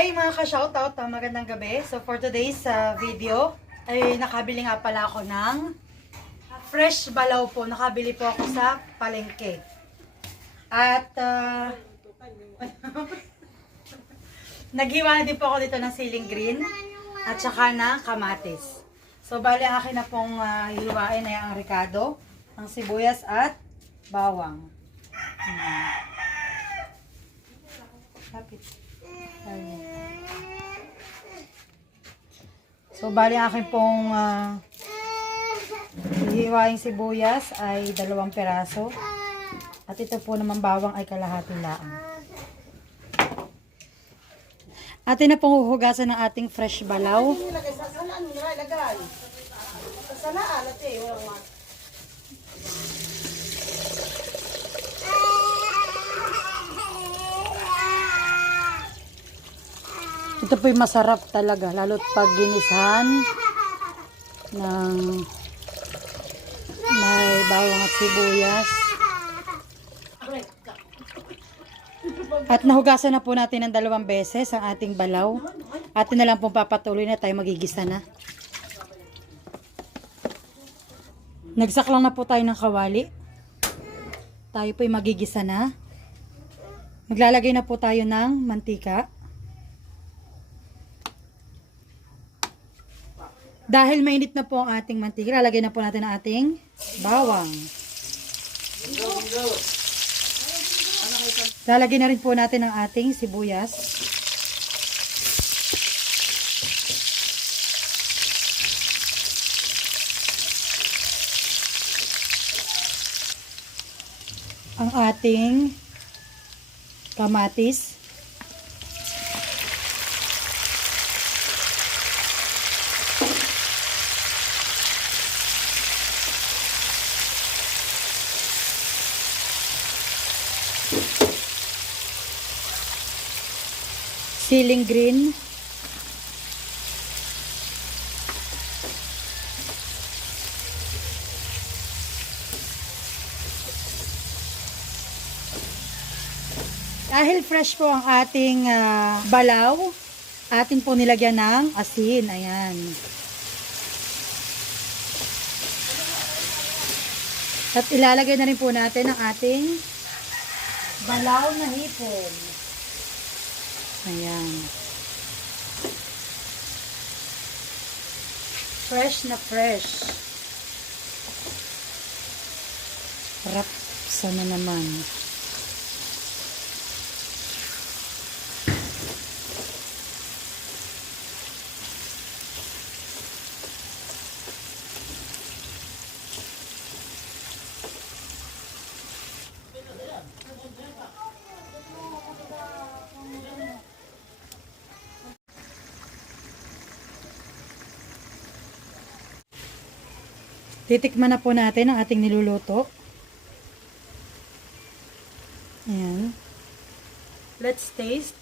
Hi mga ka-shoutout, magandang gabi. So for today's video, ay nakabili nga pala ako ng fresh balaw po. Nakabili po ako sa palengke. At naghiwa din po ako dito ng siling green at saka ng kamatis. So bali ang akin na pong hiwain ay ang ricado, ang sibuyas at bawang. Lapit. So, bali ang akin pong hihiwaing sibuyas ay 2 peraso. At ito po naman bawang ay kalahating laang. Atin na pong huhugasan ng ating fresh balaw. Ito po'y masarap talaga, lalo't pag ginisahan ng may bawang at sibuyas. At nahugasan na po natin ng 2 beses ang ating balaw. Atin na lang pong papatuloy na tayo magigisa na. Nagsaklang na po tayo ng kawali. Tayo po'y magigisa na. Maglalagay na po tayo ng mantika. Dahil mainit na po ang ating mantika, lalagay na po natin ang ating bawang. Lalagay na rin po natin ang ating sibuyas. Ang ating kamatis. Siling green. Dahil fresh po ang ating balaw, atin po nilagyan ng asin. Ayan. At ilalagay na rin po natin ang ating balaw na hipon. Ayan. Fresh na fresh. Sarap sana naman. Titikman na po natin ang ating niluluto. Ayan. Let's taste.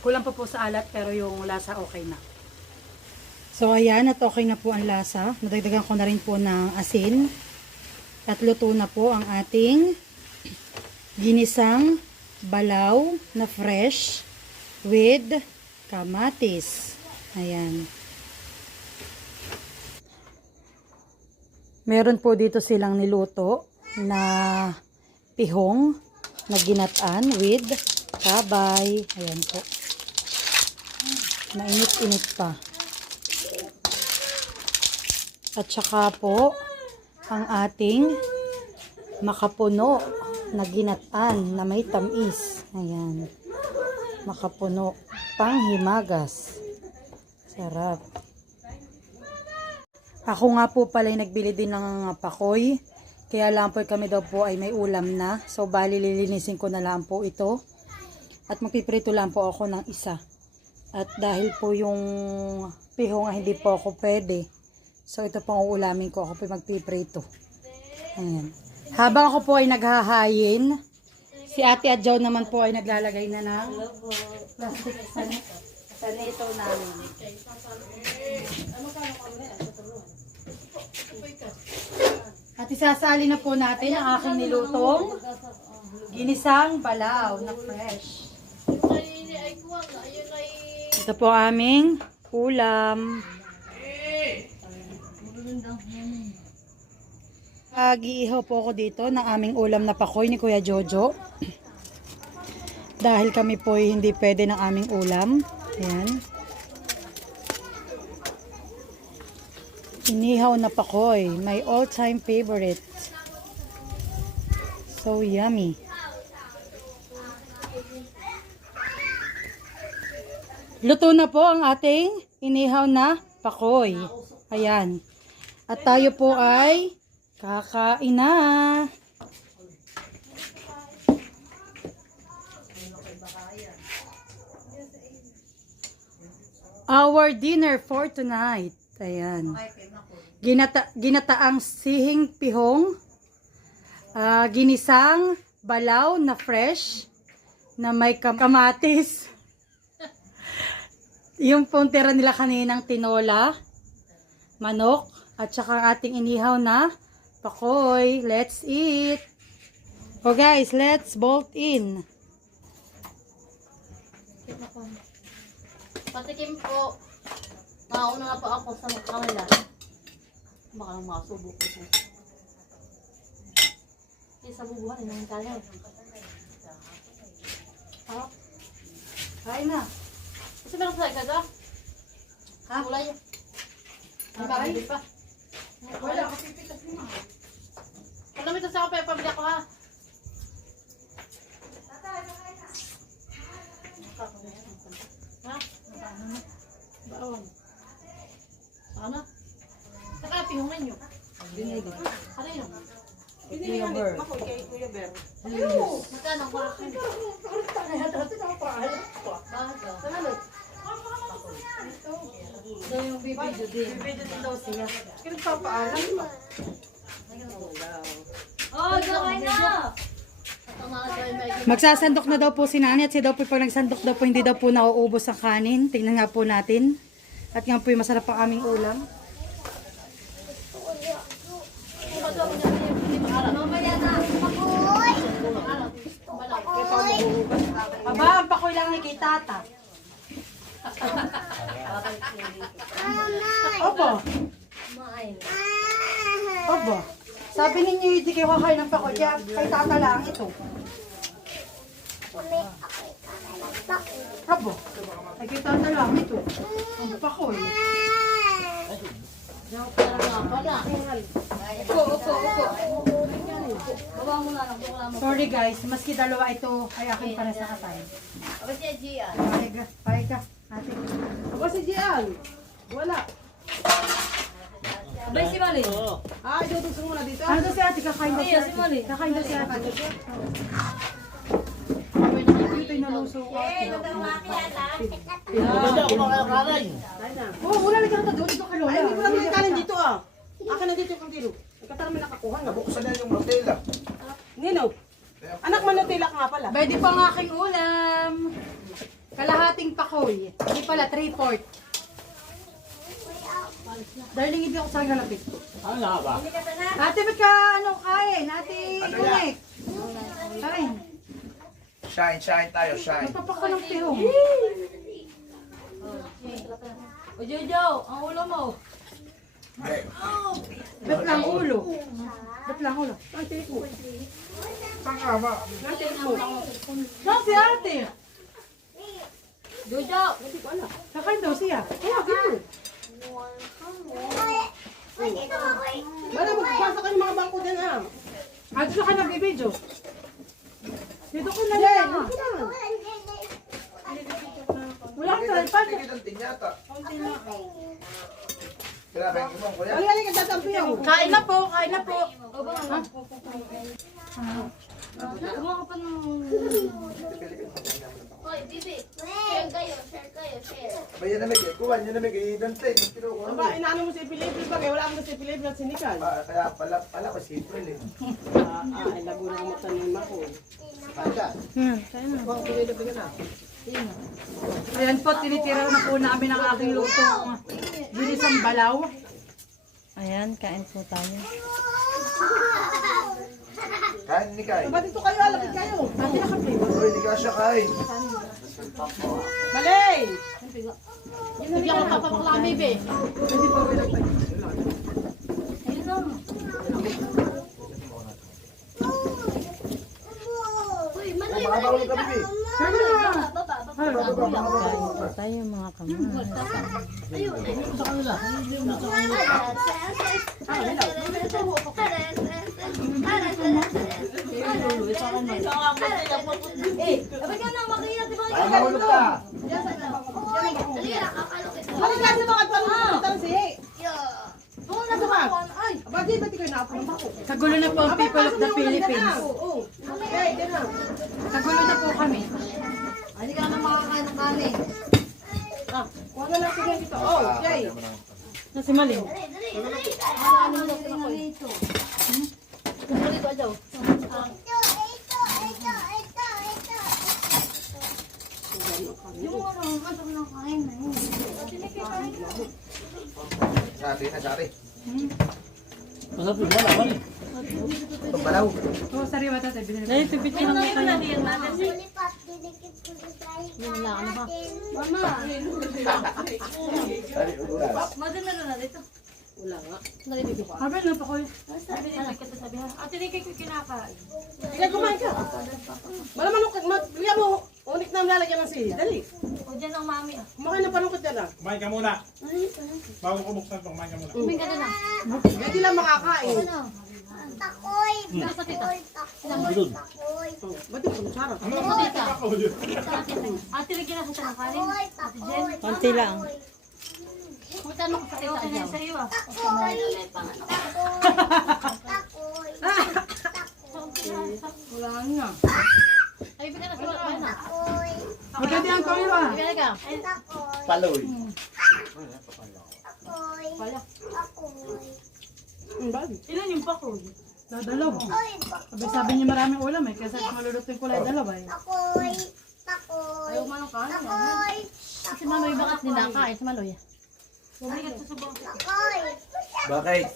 Kulang pa po sa alat pero yung lasa okay na. So ayan, at okay na po ang lasa. Nadagdagan ko na rin po ng asin. At luto na po ang ating ginisang balaw na fresh with kamatis. Ayan. Meron po dito silang niluto na pihong na ginataan with kabay. Ayan po. Mainit-init pa. At saka po ang ating makapuno na ginataan na may tamis. Ayan. Makapuno. Panghimagas. Sarap. Ako nga po pala ay nagbili din ng pakoy. Kaya lang po kami daw po ay may ulam na. So bali lilinisin ko na lang po ito. At magpiprito lang po ako ng isa. At dahil po yung pihong hindi po ako pwede. So ito pang uulamin ko. Ako po magpiprito. Ayan. Habang ako po ay naghahayin, si Ate Adjaw naman po ay naglalagay na ng plastic sa nito namin. At At isasali na po natin ang aking nilutong ginisang balaw na fresh. Ito po aming ulam. Mag-iihaw po ako dito ng aming ulam na pakoy ni Kuya Jojo. Dahil kami po hindi pwede ng aming ulam. Ayan. Inihaw na pakoy. My all-time favorite. So yummy. Luto na po ang ating inihaw na pakoy. Ayan. At tayo po ay kakain na. Our dinner for tonight. Ayan. Ginataang sihing pihong. Ginisang balaw na fresh. Na may kamatis. Yung pong tira nila kaninang tinola. Manok. At saka ang ating inihaw na pakoy. Let's eat. So guys, let's bolt in. Patikim po. Mauna na po ako sa kanila. Baka lang masubo ko siya. Isa bubuhan, inang tayo. Harap. Kain na. Kasi meron sa ikaw, Ha? Kulay. Ay, babili pa. Wala, kasi pitas mo. Kung ito sa kape, pabili ako ha. Ha? Baon. Ano? Saka pihungan nyo. Binili. Ano yun? Kuya Ber. Magkano? Bakit? So yung bibidyo din. Bibidyo din daw siya. Kaya nagpapaalam ba? Oh, gawin na! Magsasandok na daw po si Nani at si daw po pag nagsandok daw po hindi daw po nauubos ang kanin. Tingnan nga po natin. At nga po yung masarap ang aming ulam. Aba, ang pakoy lang ni kay Tata. Opo. Opo. Sabi ninyo hindi kayo kakain ng pakoy. Kaya kay Tata lang ito. Opo. Ay kay Tata lang ito. Ang pakoy. Sorry guys, maski dalawa ito ay akin para sa katay. Pahig ka, ate. Ako si Gian. Wala. Abay si Mali. Ah, itutusok mo na dito. Ano daw si ate? Kakain daw si ate. Kakain daw si ate. Ito yung naluso ko. Oo, wala lang ka doon. Ito ka lola. Ay, hindi ko naman nakakalin dito ah. Akin na dito yung kantilo. Nagkatara may nakakuha na. Nabuksan na yung Nutella. Nino, anak manutila ka nga pala. Pwede pa ang aking ulam. Kalahating pakoy. Hindi pala, 3/4. Darling, hindi ako sa nalapit. Ano na ba? Ate, ba't ka kain? Ate, kumek. Kain. Shine tayo, shine. Magpapak ka ng pihong. O Jojo, ang ulo mo. Ba't lang ulo? Ba't lang ulo? Ang tinik mo. Pangama. Ang tinik mo. Saan si ate? Jojo! Hindi ko alam. Kakain daw siya. Kaya, dito. Wala, magpasa ka ng mga bangko dyan ah. Ate, saan ka nagbibidyo? Dito ko na Hindi, lang. dito lang. Wala kang tripod. Tigil ang tinyata. Grabe ang imong kuya. Ang galing ka tatampi ako. Kain na po, kain na po. Kumuha ka pa ng... Hoy, bibi. Share kayo. Bayan na may kuwan, yun na may dante. Aba, inaano mo si Pilip, bagay wala akong si Pilip na sinikal. Kaya pala ko si April eh. Ay, lago na ang matanim ako. Kaya. Bang kuya bigyan na. Ayan po, tinitira na po namin ang aking lutong ginisang balaw. Ayan, kain po tayo. ni Kai. Ba't dito kayo? Alapit kayo. Ate naka-flavor. Uy, hindi ka siya kain. Malay! Bigyan ko papapakla kami, be. Ayun lang. Uy, mali, Makakawal ka, bibi. Tayo mga kamay. Ayun, ayun. Sa kanila. Ay, mahulog ka. Halika kasi bakit pa rin tansi? Oo, nasa ka. Ay, ba't di kayo nakapunta ko? Kagulo na po ang people of the Philippines. Oo. Okay, ganun. Kagulo na po kami. Hindi ka na makakain ng kanin. Ah, kuha na lang sige dito. Oh, Jay. Na si Maling. Ano mo na ito? Dito, Ajaw. Yung ano ng kain na yun. Sari na, sari. Masarap yung malaman eh. Itong balaw. Oo, sariwa tatay. Dahil ito bitin lang ito. Yung lang, ano ba? Sari, ulan. Madala na dito. Wala nga. Nalibig ko. Habang na pa ko. Sabi niya, sabihan. Ate, hindi ko kinakain. Sige, kumain ka. Malaman bigyan mo. Unik na lalagyan ng sili. Dali. O dyan ang mami ah. Kumakain na panungkot ka na. Kumain ka muna. Bago ko buksan ito, kumain ka muna. Kuming ka na na. Hindi lang makakain. Ano? Takoy, Nasa tita. Doon. Ba't yung sarap? Ano ang makita ako yun? Ate, lagyan na sa kanin. Ate Jen. Konti lang. Kung tanong sa tita Ajaw. Sa iyo ah. Wala nga. Ay, bigyan na sa wala na. Maganda ang kayo ah. Bigyan ka. Paloy. Ilan yung pako? Dadalaw. Sabi niya maraming ulam eh. Kaya sa malulutin ko lang dalawa eh. Ayaw man ang kanin. Si Manoy, bakit ninakain si Manoy? Bumigay sa subang. Bakit?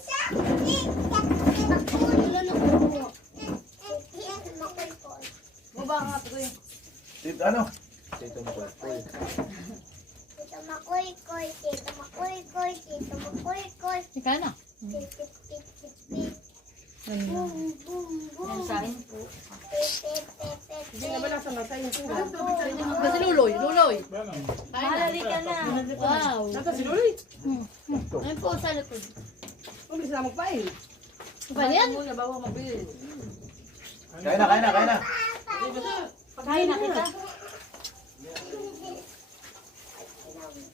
Baba nga ito eh. Dito ano? Dito mo ko. Ika na. Yan sa akin. Hindi na ba nasa nasa yung tingnan? Kasi luloy, luloy. Ano? Malali ka na. Wow. Nasa sinuloy. Ayun po sa likod. Umbis na magpain. Ba yan? Muna bago mabili. Kain na, kain na, kain na. Pagkain na kita.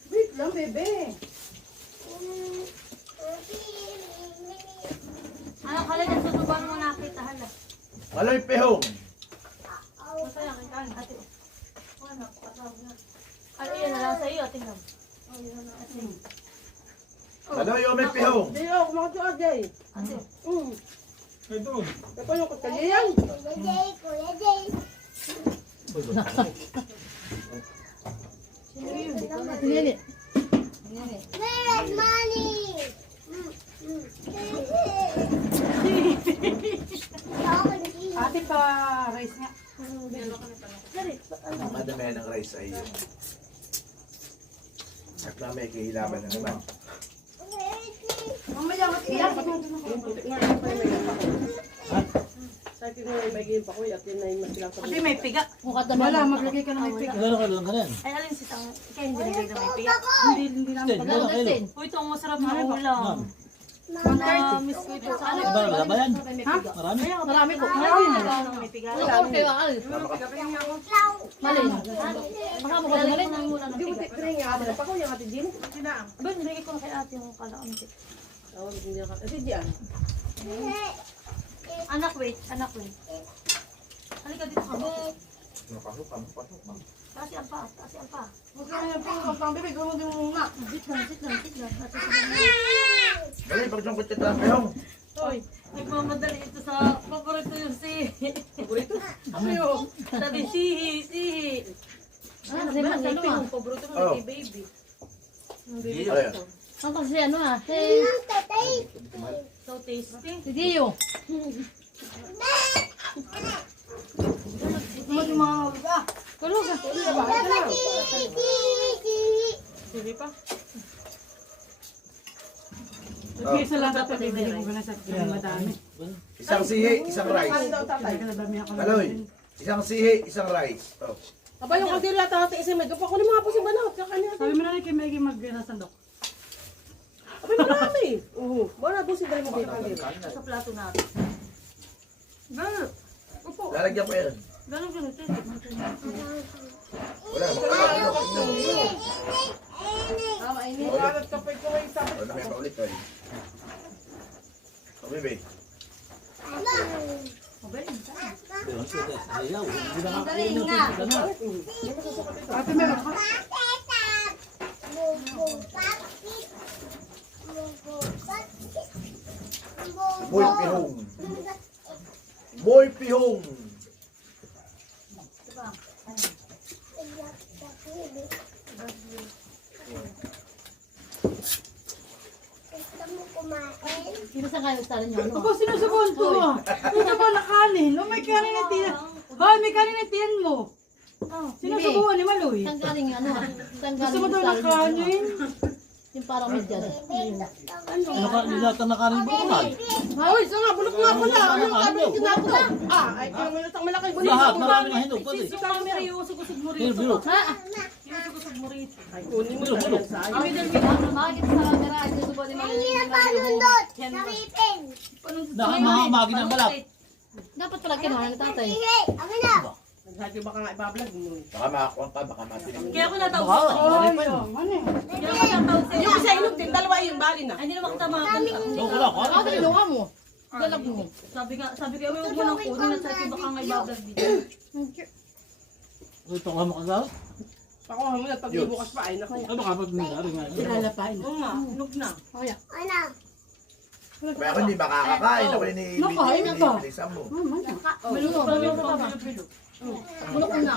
Wait lang, bebe. Ano kala dyan susuban mo nakita hala. Maloy pehong. Masaya kay kain. Ate. Ano? Ano yan na lang sa iyo? Tingnan. Maloy o may pehong. Hindi ako, kumakot ka, Jay. Ate. Ito. Ito yung kutsalya yan. Nini. Ate pa rice nga. Ang madamihan ng rice ay yun. At na may kahilaban na naman. Mamaya matiyak. Yung putik nga yung may ako. Sa akin nga yung bagay pa ko, at yun na yung masilang sa Ate may piga. Mukha dami. Wala, maglagay ka na may piga. Ilan ka lang ka yan? Ay, alin si Tang. Kaya hindi nagay na may piyak. Hindi namin Hindi, pag- ilan kilo? Uy, itong masarap na ulam. One Miss ko ito. Ano ba, wala ba yan? Ha? Marami? Marami po. Marami na. May piga. Ano ko kayo al? Malin. Baka mo kasi malin. Ang muna ng Hindi ko piga. tikrin nga, ano pa ko yung ate Jean. Ba, nilagay ko na kay ate yung kalakamit. Oo, hindi ako. Ate Jean. Anak, wait. Anak, wait. Halika dito ka. Kasi ang pa. Kasi ang pa. Huwag ka na yung pingkong pang bibig, huwag mo din muna. Sit lang, sit lang, sit lang. At sasabihin mo. Maloy, pagsungkot ka ng pehong. Hoy, nagmamadali ito sa paborito yung sihi. Paborito? Ako yun. Sabi sihi, sihi. Ano kasi man, ano ah? Paborito mo Oh. kay baby. Ayan. Ang kasi ano ah, hey. So tasty. Si Dio. Sige pa. Isa lang ito, bibili ko na sa madami. Isang sihi, isang rice. Ano daw tatay? Aloy, isang sihi, isang rice. Oh. Aba yung kaldero lahat tatay isa may. Pakunin mo nga po si Banat. Kakanin natin. Sabi mo na rin kay Maggie mag-sandok. Aba marami. Oo. Bora po si dahil mo kayo kaldero. Sa plato natin. Gano'n. Opo. Lalagyan ko yan. Gano'n gano'n. Wala, makakalaga. Tama, ini. Kalat kapay ko may sabi. Ano may paulit ko eh. Kami, babe. Galing nga. Ate, meron ka? Boy Pihong. Boy Pihong. Sino sa kayo sa niyo? Ano? Ako, sinusubuan ko. Sinusubuan na kanin. Oh, may kanin na tiyan. Hoy, may kanin na tiyan mo. Sinusubuan ni Maloy. Saan galing ano? Saan galing Gusto mo daw na kanin? Yung parang medyan. Nilata na kanin mo naman. Ay, isa nga, bulok nga pala. Ano yung sabi yung tinapula? Ah, ay, kaya may latang malaki. Lahat, maraming hinog kasi. Bilo. Ha? Kunin mo talaga sa akin. Kami din ano, makikita sa kamera. Ito subo ni Malulot. Nakamahagi ng balak. Dapat pala kinuha ni tatay. Sabi baka nga ibablog mo. Baka makakuha ka, baka matinig. Kaya ako natawag. Baka. Kaya ako natawag sa'yo. Yung isa inog din, dalawa yung bali na. Ay, hindi naman kita makakanta. Wala ko. Ako kinuha mo. Galap mo. Sabi ko, huwag mo nang kunin at sabi baka nga ibablog dito. Ito ka makasal? Pakuha mo na, pag bukas pa ay naku. Ay baka pag nangyari nga. Ilalapain. Oo nga, hinog na. Kaya. Kaya ako hindi makakakain. Ako ni Nakain na ba? bilisan mo. Malunod. Bilo-bilo. Bulok ko na.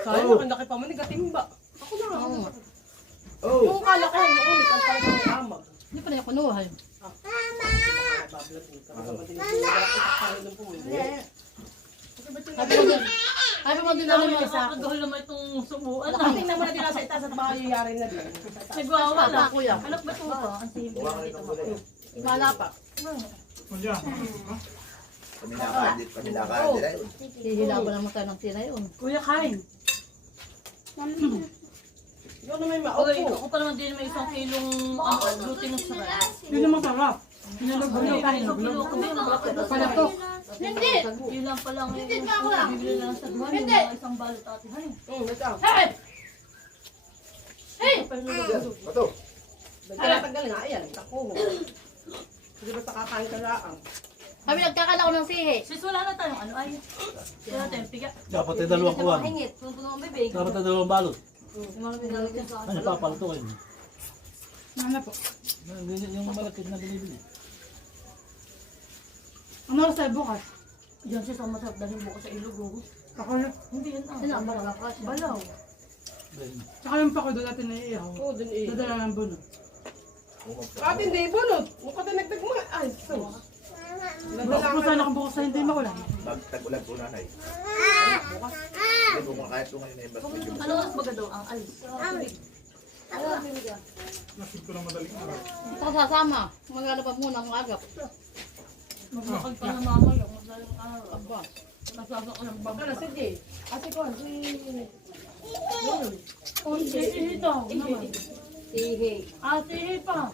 Kaya mo, laki pa mo, negatimba. Ako na. Oo nga. Oh, Yung kalakihan mo, ulit, ang talagang ng amag. Hindi pa na yung kunuha. Sabi mo din na naman sa ako. Nakagahol naman itong subuan. Tingnan mo na din nasa itaas at baka yuyari na din. Nagwawala. Kuya. Anak ba ito pa? Ang sihim buka ka dito. ng gulay. Wala pa. Diyan. Kami nakakain din na yun. Hihila pa naman tayo ng tira yun. Kuya, kain. Ikaw na may Okay, maupo. ako pa naman din may 1 kilong glutinous rice. Yun ang masarap. Nilagulo kain. Isang kilo ko din. Pala to. Hindi! Yun lang pala ang Hindi, ako lang. bibili lang sa duwan. Yung Hindi. mga isang balot ate. Hay. Ito. Hey! Hey! Yan, bato. Tanggal nga, ayan, tako. Hindi ba takakain ka laang? Kami nagkakala ko ng sihi. Sis, wala na tayong ano ay. Wala tayong piga. Dapat ay dalawang kuwan. Hingit. Kung puno ang bibig. Dapat ay dalawang balot. Yung mga binalagyan sa Ano papalto kayo? Ano po? Yung malakit na binibili. Ano oras tayo bukas? Diyan sis, ang masarap dahil bukas sa ilog. Oh. Ako na. Hindi yan ah. Sino ang malakas? Balaw. Tsaka yung pa ko doon natin naiiyaw. Oo, dun eh. Dadala ng buno. Ate, hindi bunot. Mukha din nagdag mo. Ay, so. Bukas mo sana kung bukas na hindi maulan. Tag-ulan po nanay. Hindi po kahit kung ngayon ay mas medyo Ano oras baga daw ang alis? Nasib ko ng madaling araw. Saka sasama. Magano pa muna ang agap. Maglakad pa ng mamaya. Magdalang araw. Aba. Masasak ko ng Baka baba. na, sige. Ate ko, si... Sihi daw. naman. Sihi. Ah, sihi pa.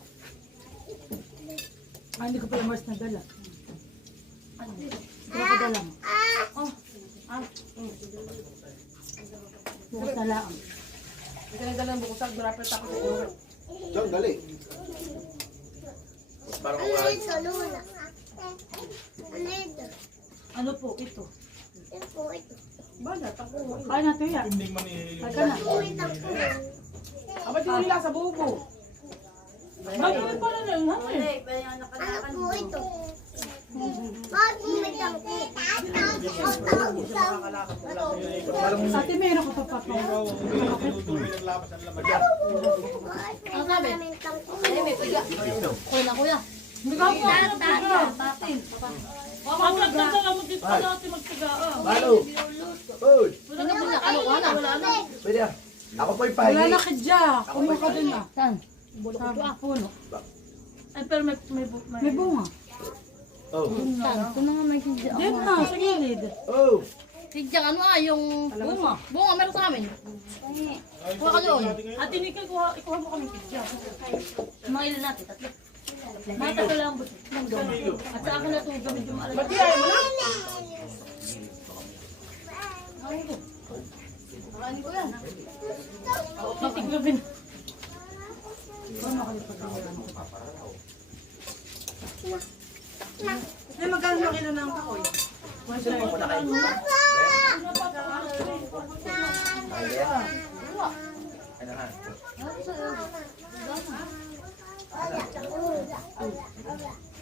Ah, hindi ko pala mas nadala. Ano? Hindi ko dala mo. Bukas na lang. Hindi ka nagdala ng bukusag, marapit ako sa iyo. Saan, dali. Parang kumain. Ano po ito? Bala, tako. Kain na tuya. Hindi man eh. Kain ka na. Aba, di nila sa bubo. Gagawin pala na yun. Ano eh? Parang Ate, meron ko pa pa. Pero tinutuloy naglabas ang laman. Ano sabi? Ay, may piga. Kuya na kuya. Hindi ka po. Tatin. Magdagdagan mo dito pa natin magtigaan. Malo. Uy, Wala na sila. Ano, wala na. pwede ah. Ako po'y Wala pahingi. na kidya. Kumuha ka dun ah. Saan? Bulok ito ah. Puno. Ay, pero may May bunga. Oh. Saan? Ito na nga may hindi ako. Diyan na, sa gilid. Oh. Tidyang ano ah, yung bunga. Bunga, meron sa amin. Kuha ka doon. At tinikay, ikuha mo kami kidya. Mga ilan natin, tatlo. Mata ko lang buti. At sa akin na ito, gamit yung alam. Ba't di ayaw mo na? Kakain ko yan. Titignan. Ay, magkano ang kilo ng pakoy? Ano ha?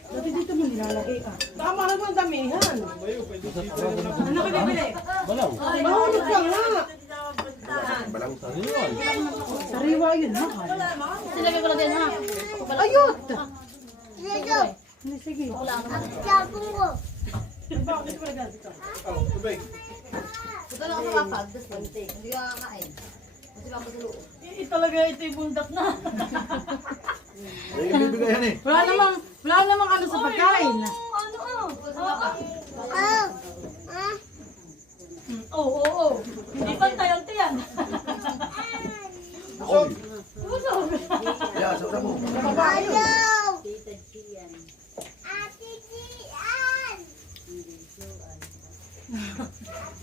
Dati dito mo nilalagay ah. Tama na mo ang damihan. Ano ka bibili? Mahulog ka nga. Balaw. Sariwa yun, mahal. Silagay ko na din ha. Ayot! Hindi, sige. Ito lang ako makakag. Hindi ka kakain. Kasi pa sa loob. Talaga ito yung bundak na. Ay, ibibigay yan eh. Wala namang ano sa pagkain. Oo. Hindi pantay-ante yan. Oy. Yeah, sa mo.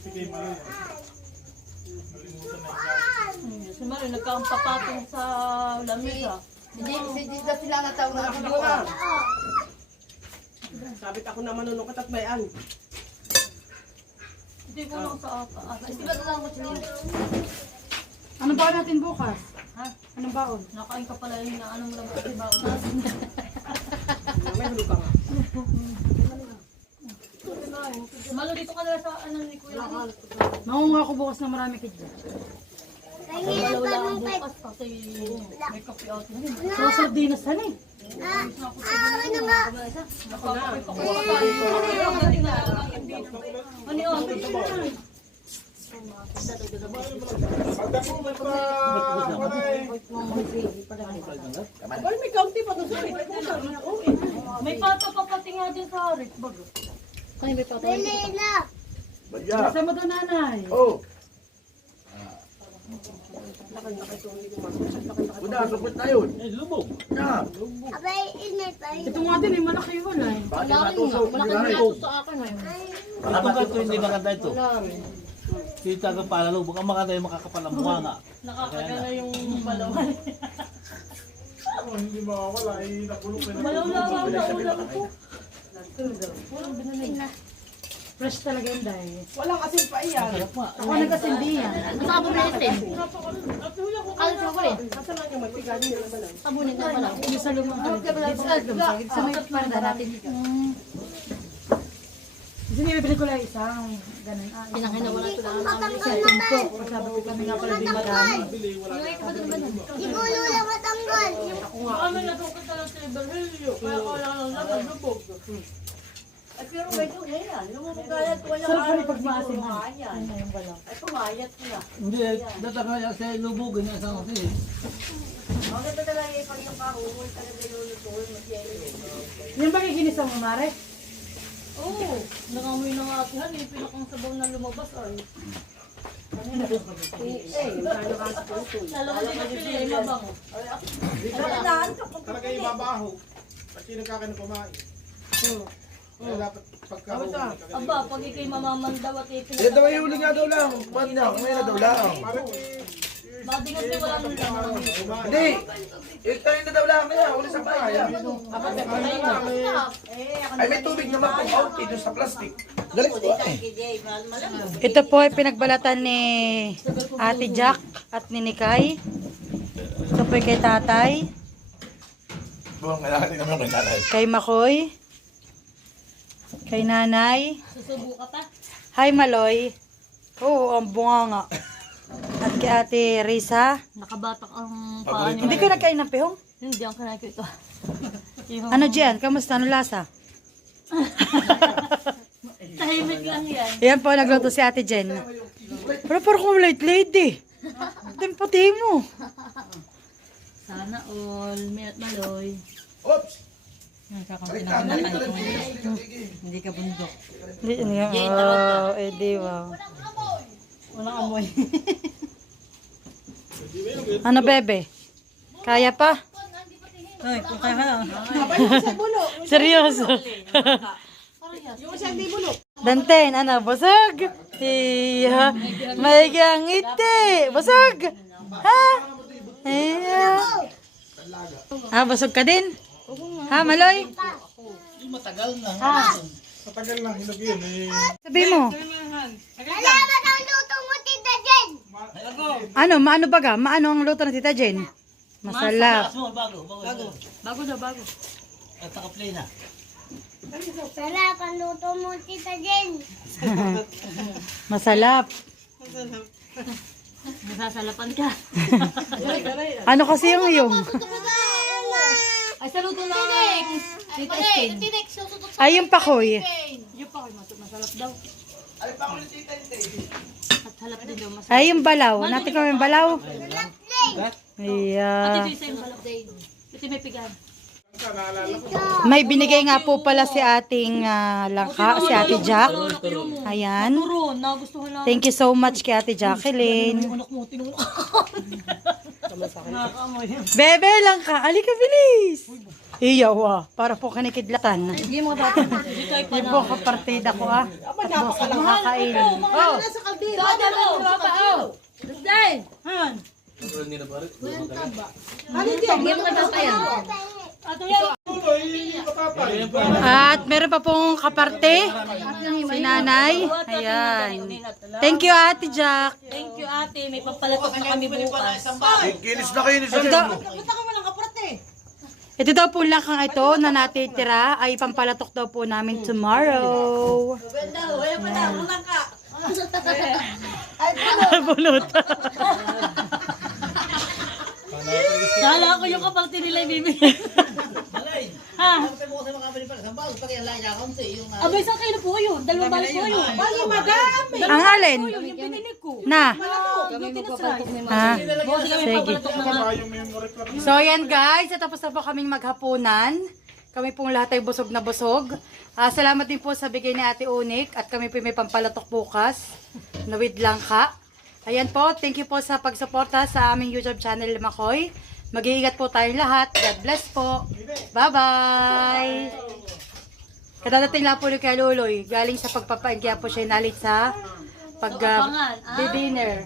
Sige, mali. Si Mario, nagkakampapatong sa lamesa. Hindi sila natawag na ako bunga. Sabit ako na manunukot at bayan. Hindi ko lang sa ata. Hindi ba ito lang mo siya? Anong baon natin bukas? Ha? Anong baon? Nakain ka pala yung ano mo lang kasi baon. May hulog ka nga. Malo dito ka na sa ano ni Kuya. Mangunga ako bukas na marami kidya. Malo lang ang bukas kasi may kape out na rin. So, sardinas na eh. Ay, may kaunti pa to sa May pata pa pati nga din sa harip. Bago. Kaya may pato. Badya. Nasa mo doon, nanay. Oh. Buda, supot na yun. Eh, lubog. Na. Ito nga din eh, malaki yun eh. Bakit Wala rin nga. natusok? Malaki na ito sa akin ngayon. Ito ka ito, hindi maganda ito. Wala rin. Kita ka pala, lubog. Ang maganda yung makakapal ang bunga nga. Nakakagana yung balawan. Kung hindi mawawala, ay nakulong ka na. Malaw-lawa na ulam ko. Fresh talaga yun dahil. Walang asin pa iyan. Ako nagkasindi yan. Masabunin natin. Kalit mo ko rin. Asa lang yung magpigali nila ba lang? Sabunin ka pala. Hindi sa lumang dito sa lumang. Sa may parda natin. Kasi nilibili ko lang isang ganun. Pinangin na wala ito lang. Sa tumpo. Sabi ko kami nga pala din madami. Ano na ito ka talaga sa Berhelio. Kaya kaya lang lang lubog. Ay, pero may doon yan. Lumumugayat ko yung Sarap pa rin pag maasim na. yan. Ano yung balaw. Ay, pumayat na. Hindi, data ka sa lubog, ganyan sa kasi. Maganda talaga yung pag yung kahumul talaga yung lutuin. Mag-yelo. Yan ba kikinisa mo, Mare? Oo. Nangamoy na nga atihan. Yung pinakang sabaw na lumabas ay. Alam mo din na pili yung labang. Talaga ibabaho. Pag kinakain na kumain. Kaya dapat pagkahuli. Aba, pag ikay mamamandaw at Eh, ipinag... daw yung huli nga daw lang. Ba't na? May na daw lang. Parang Baka di kasi wala nang laman. Hindi. Eh, tayo na daw lang kaya. Uli sa bahay. Ay, may tubig naman kung kaunti doon sa plastic. Galit ko eh. Ito po ay pinagbalatan ni Ate Jack at ni Nikay. Ito po ay kay Tatay, Buwang kailangan naman kay nanay. kay Makoy, kay Nanay. Susubo ka pa. Hi Maloy. Oo, ang bunga nga. At kay Ate Risa. Nakabatak ang paa ni Hindi ka nagkain ng pihong? Hindi ang kanakin ito. Ano dyan? Kamusta? Ano lasa? Tahimik lang yan. Yan po, nagluto si Ate Jen. Pero parang kung light lady. Tempati mo. Sana all. May at maloy. Oops! Nakakampi Balik na na, ako balik na na, ito. Hindi ka bundok. Wow, edi wow. Walang amoy. Ano bebe? Kaya pa? Ay, kung kaya ka lang. Seryoso. Yung isang di bulok. Danten, ano, busog? Iya. May iti. Busog. Ha? Iya. Ah, busog ka din? Ha, Maloy? Matagal na. Matagal na hinog yun eh. Sabi mo. Salamat ang luto mo, Tita Jen. Ano, maano baga? Maano ang luto ng Tita Jen? Masarap. Bago. Bago daw, bago. At naka-play na. Salamat ang luto mo, Tita Jen. Masarap. Nasasalapan ka. Ano kasi yung iyong? Ay, saludo lang. Tita Skin. Ay, yung pakoy. Yung pa kayo masarap daw. At halap din daw masarap. Ay, yung balaw. Natin kami yung balaw. Iya. Ito yung same balak. Ito may pigan. May binigay nga po pala si ating langka, si Ate Jack. Ayan. Turo, nagustuhan lang. Thank you so much kay Ate Jacqueline. Unak mo, tinulak. Nakakamoy. Bebe langka, alika bilis. Iyaw para po kanikidlatan. Hindi mo dapat. Dito ay Yung po kapartida ko at bukas ang makakain. Oh, Nasa kaldero. Dahil. Han. Hindi mo tatayan. Ato yan. at meron pa pong kaparte, si nanay. Ayan. Thank you Ate Jack. Thank you ate. May papalatok na kami bukas. Kinis na kayo ni Ito daw, Punta ka mo ng kaparte. ito daw po lakang ito na natitira ay pampalatok daw po namin tomorrow. Bunot. Kala ko yung kaparte nila ibibigay. Ha? Abay, saan kayo na po yun? Dalawang balik po yun. Bali madami. Ang alin? Yung pininig ko. Na. Yung tinasry. Ha? Bukas kami Sige. papalatok na nga. Yung memory card. So yan guys, tapos na po kaming maghapunan. Kami pong lahat ay busog na busog. Salamat din po sa bigay ni Ate Unik at kami po may pampalatok bukas. Nawid lang ka. Ayan po, thank you po sa pagsuporta sa aming YouTube channel Makoy. Mag-iingat po tayong lahat. God bless po. Bye-bye! Kadadating lang po ni Kuya Luloy. Galing sa pagpapain, kaya po siya nalit sa pag-dinner.